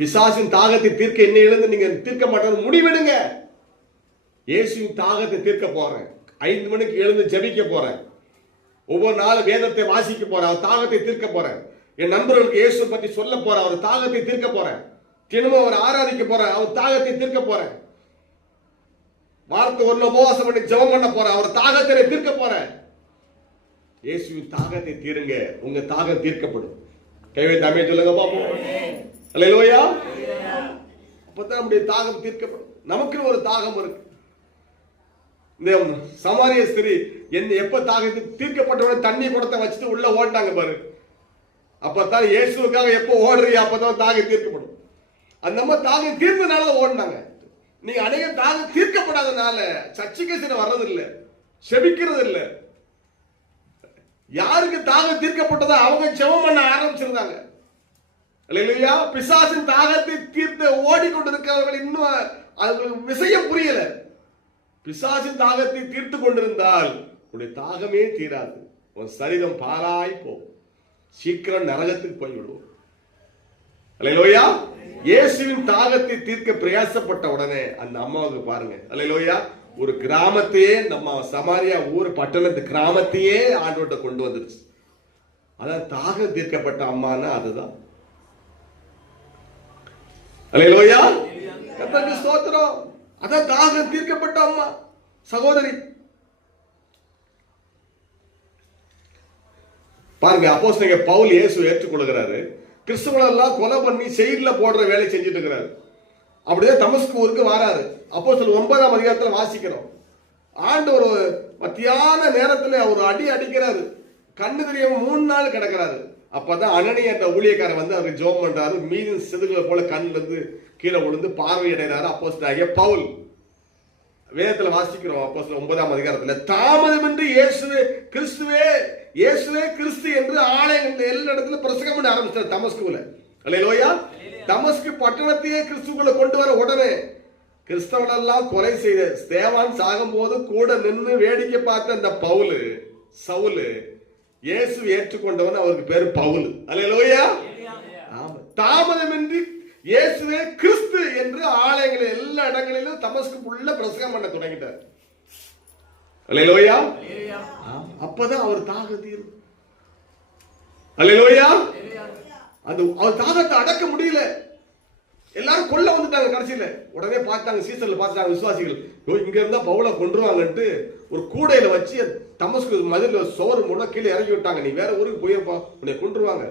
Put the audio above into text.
பிசாசின் தாகத்தை தீர்க்க இன்னையிலிருந்து நீங்க தீர்க்க மாட்டேன்னு முடிவெடுங்க. இயேசுவின் தாகத்தை தீர்க்க போறேன். 5 மணிக்கு எழுந்து ஜெபிக்க போறேன். ஒவ்வொரு நாளும் வேதத்தை வாசிக்க போறேன். அவர் தாகத்தை தீர்க்க போறேன். என் நண்பர்களுக்கு இயேசு பத்தி சொல்ல போறேன். அவர் தாகத்தை தீர்க்க போறேன். தினமும் அவர் ஆராதிக்க போறேன். அவர் தாகத்தை தீர்க்க போறேன். வாரத்துக்கு ஒரு உபவாசம் பண்ணி ஜெபம் பண்ண போறேன். அவர் தாகத்தை தீர்க்க போறேன். இயேசுவின் தாகத்தை தீருங்க, உங்க தாகம் தீர்க்கப்படும். கைவை தமிழ் சொல்லுங்க பாப்போம். அல்லேலூயா. அப்பதான் நம்முடைய தாகம் தீர்க்கப்படும். நமக்கு ஒரு தாகம் இருக்கு. இந்த சமாரிய ஸ்திரீ எப்ப தாகத்தை தீர்க்கப்பட்டவன தண்ணி குடத்தை வச்சுட்டு உள்ள ஓடினாங்க பாரு. அப்பதான் இயேசுக்காக எப்ப ஓடுறீங்க அப்பதான் தாகம் தீர்க்கப்படும். அந்த அம்மா தாகம் தீர்ந்தனால ஓடினாங்க. நீங்க அநேக தாகம் தீர்க்கப்படாதனால சர்ச்சைக்கு சில வர்றது இல்லை, செபிக்கிறது இல்லை. யாருக்கு தாகம் தீர்க்கப்பட்டதோ அவங்க ஜெபம் பண்ண ஆரம்பிச்சிருந்தாங்க. இல்லையா? பிசாசின் தாகத்தை தீர்த்து ஓடிக்கொண்டிருக்கிறவர்கள் இன்னும் அவங்களுக்கு விஷயம் புரியல. பிசாசின் தாகத்தை தீர்த்து கொண்டிருந்தால் உன்னுடைய தாகமே தீராது. உன் சரீரம் பாலாய் போகும். சீக்கிரம் நரகத்துக்கு போய்விடுவோம். அல்லேலூயா. இயேசுவின் தாகத்தை தீர்க்க பிரயாசப்பட்ட உடனே அந்த அம்மாவுக்கு பாருங்க, அல்லேலூயா, ஒரு கிராமத்தையே, நம்ம சமாரியா ஊர் பட்டணத்து கிராமத்தையே ஆண்டவர்கிட்ட கொண்டு வந்துருச்சு. அதான் தாகம் தீர்க்கப்பட்ட அம்மானா அதுதான். அல்லேலூயா. கர்த்தருக்கு ஸ்தோத்திரம். அதான் தாகம் தீர்க்கப்பட்ட அம்மா சகோதரி. பாருங்க, அப்போஸ்தலனாகிய பவுல் இயேசு ஏற்றுக்கொள்கிறாரு. கிறிஸ்தவர்களெல்லாம் கொலை பண்ணி செயல்ல போடுற வேலை செஞ்சுட்டு இருக்கிறாரு. அப்படியே தமஸ்கு ஊருக்கு வராரு. அப்போஸ்தலர் 9ஆம் அதிகாரத்தில் வாசிக்கிறோம். ஆண்டவர் ஒரு மத்தியான நேரத்தில் அவர் அடி அடிக்கிறாரு. கண்ணு தெரியாம 3 நாள் கிடக்கிறாரு. அப்பதான் அனனி என்ற ஊழியக்காரர் வந்து அவருக்கு ஜெபம் பண்றாரு. மீதின் செதுகளை போல கண்ணுல இருந்து கீழே விழுந்து பார்வையடைறாரு. அப்போஸ்தலனாகிய பவுல் வேதத்துல வாசிக்கிறோம். அப்போஸ்தலர் 9ஆம் அதிகாரத்துல தாமதமின்றி இயேசுவே கிறிஸ்துவே, இயேசுவே கிறிஸ்து என்று ஆலயங்கள் எல்லா இடத்துல பிரசங்கம் பண்ண ஆரம்பிச்சார் தமஸ்குல. அல்லேலூயா. தமஸ்கு பட்டணத்தையே கிறிஸ்துக்குள்ள கொண்டு வர உடனே கிறிஸ்தவனெல்லாம் கொலை செய்த ஸ்தேவான் சாகும் போது கூட நின்று வேடிக்கை பார்த்த அந்த சவுலு இயேசு ஏற்றுக்கொண்டவன். அவருக்கு பேரு பவுல். அல்லேலூயா. தாமதமின்றி இயேசுவே கிறிஸ்து என்று ஆலயங்களில் எல்லா இடங்களிலும் தமஸ்கு உள்ள பிரசங்கம் பண்ண தொடங்கிட்டார். அல்லேலூயா. அப்பதான் அவர் தாகம் தீரும். அல்லேலூயா. அந்த அவர் தாகத்தை அடக்க முடியல. எல்லாரும் கொல்ல வந்துட்டாங்க. கடைசியில உடனே பார்த்தாங்க, சீசர்ல பார்த்தாங்க விசுவாசிகள், இங்க இருந்தா பவுலை கொன்றுவாங்கன்ட்டு ஒரு கூடையில வச்சு தமஸ்கு மதில சோறு மூலம் கீழே இறங்கி விட்டாங்க. நீ வேற ஊருக்கு போயிருப்பா, உன்னை கொன்றுவாங்க.